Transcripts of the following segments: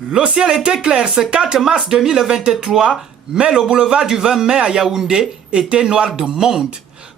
Le ciel était clair ce 4 mars 2023, mais le boulevard du 20 mai à Yaoundé était noir de monde.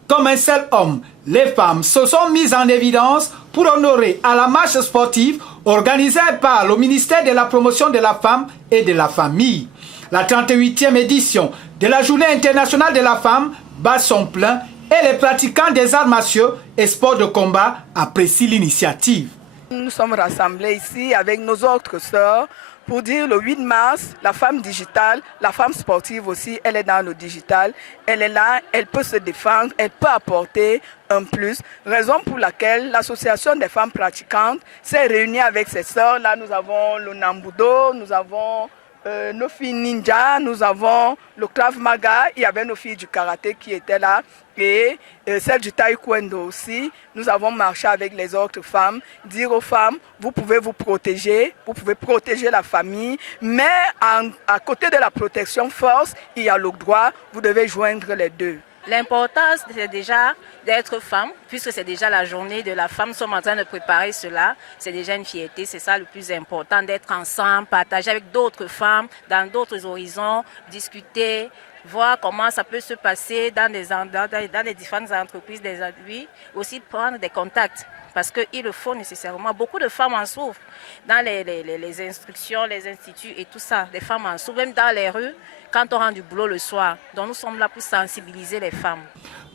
Comme un seul homme, les femmes se sont mises en évidence pour honorer à la marche sportive organisée par le ministère de la Promotion de la Femme et de la Famille. La 38e édition de la Journée internationale de la femme bat son plein et les pratiquants des arts martiaux et sports de combat apprécient l'initiative. Nous sommes rassemblés ici avec nos autres sœurs pour dire le 8 mars, la femme digitale, la femme sportive aussi, elle est dans le digital. Elle est là, elle peut se défendre, elle peut apporter un plus. Raison pour laquelle l'association des femmes pratiquantes s'est réunie avec ses sœurs. Là, nous avons le Nambudo, nous avons nos filles ninja, nous avons le Krav Maga, il y avait nos filles du karaté qui étaient là et celles du taekwondo aussi. Nous avons marché avec les autres femmes, dire aux femmes, vous pouvez vous protéger la famille, mais à côté de la protection force, il y a le droit, vous devez joindre les deux. L'importance, c'est déjà d'être femme, puisque c'est déjà la journée de la femme. Nous sommes en train de préparer cela. C'est déjà une fierté, c'est ça le plus important, d'être ensemble, partager avec d'autres femmes, dans d'autres horizons, discuter, voir comment ça peut se passer dans les différentes entreprises, des appuis, aussi prendre des contacts. Parce qu'il le faut nécessairement. Beaucoup de femmes en souffrent dans les instructions, les instituts et tout ça. Des femmes en souffrent, même dans les rues, quand on rend du boulot le soir. Donc nous sommes là pour sensibiliser les femmes.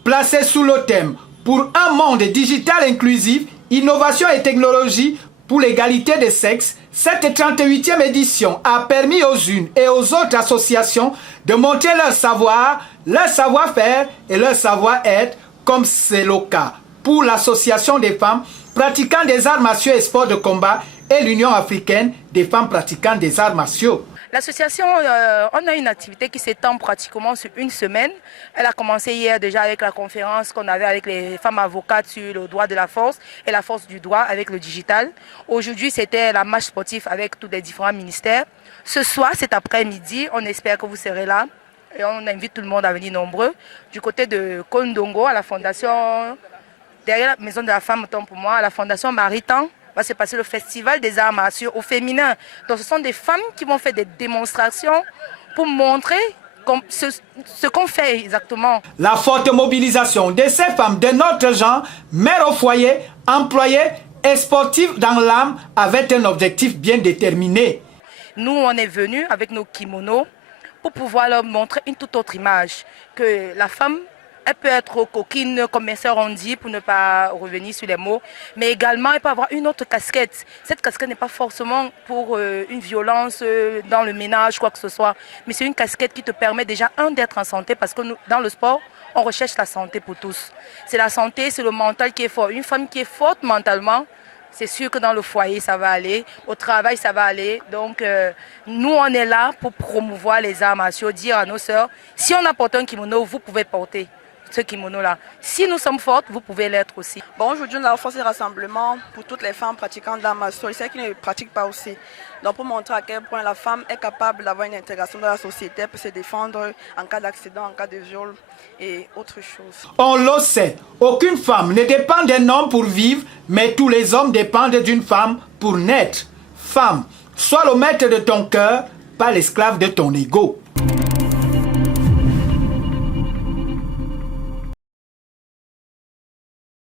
Placé sous le thème « Pour un monde digital inclusif, innovation et technologie pour l'égalité des sexes », cette 38e édition a permis aux unes et aux autres associations de montrer leur savoir, leur savoir-faire et leur savoir-être, comme c'est le cas pour l'Association des femmes pratiquant des arts martiaux et sports de combat et l'Union africaine des femmes pratiquant des arts martiaux. L'association, on a une activité qui s'étend pratiquement sur une semaine. Elle a commencé hier déjà avec la conférence qu'on avait avec les femmes avocates sur le droit de la force et la force du droit avec le digital. Aujourd'hui, c'était la marche sportive avec tous les différents ministères. Ce soir, cet après-midi, on espère que vous serez là et on invite tout le monde à venir nombreux. Du côté de Kondongo, à la fondation, derrière la maison de la femme, autant pour moi, à la fondation Maritan, va se passer le festival des arts martiaux au féminin. Donc ce sont des femmes qui vont faire des démonstrations pour montrer ce qu'on fait exactement. La forte mobilisation de ces femmes de notre genre, mères au foyer, employées et sportives dans l'âme, avait un objectif bien déterminé. Nous, on est venus avec nos kimonos pour pouvoir leur montrer une toute autre image, que la femme, elle peut être coquine, comme mes sœurs ont dit, pour ne pas revenir sur les mots. Mais également, elle peut avoir une autre casquette. Cette casquette n'est pas forcément pour une violence dans le ménage, quoi que ce soit. Mais c'est une casquette qui te permet déjà, d'être en santé. Parce que nous, dans le sport, on recherche la santé pour tous. C'est la santé, c'est le mental qui est fort. Une femme qui est forte mentalement, c'est sûr que dans le foyer, ça va aller. Au travail, ça va aller. Donc, nous, on est là pour promouvoir les arts martiaux, dire à nos sœurs, si on apporte un kimono, vous pouvez porter ce kimono-là. Si nous sommes fortes, vous pouvez l'être aussi. Bon, aujourd'hui, nous avons fait ce rassemblement pour toutes les femmes pratiquantes d'arts martiaux et celles qui ne pratiquent pas aussi. Donc, pour montrer à quel point la femme est capable d'avoir une intégration dans la société, pour se défendre en cas d'accident, en cas de viol et autre chose. On le sait, aucune femme ne dépend d'un homme pour vivre, mais tous les hommes dépendent d'une femme pour naître. Femme, sois le maître de ton cœur, pas l'esclave de ton ego.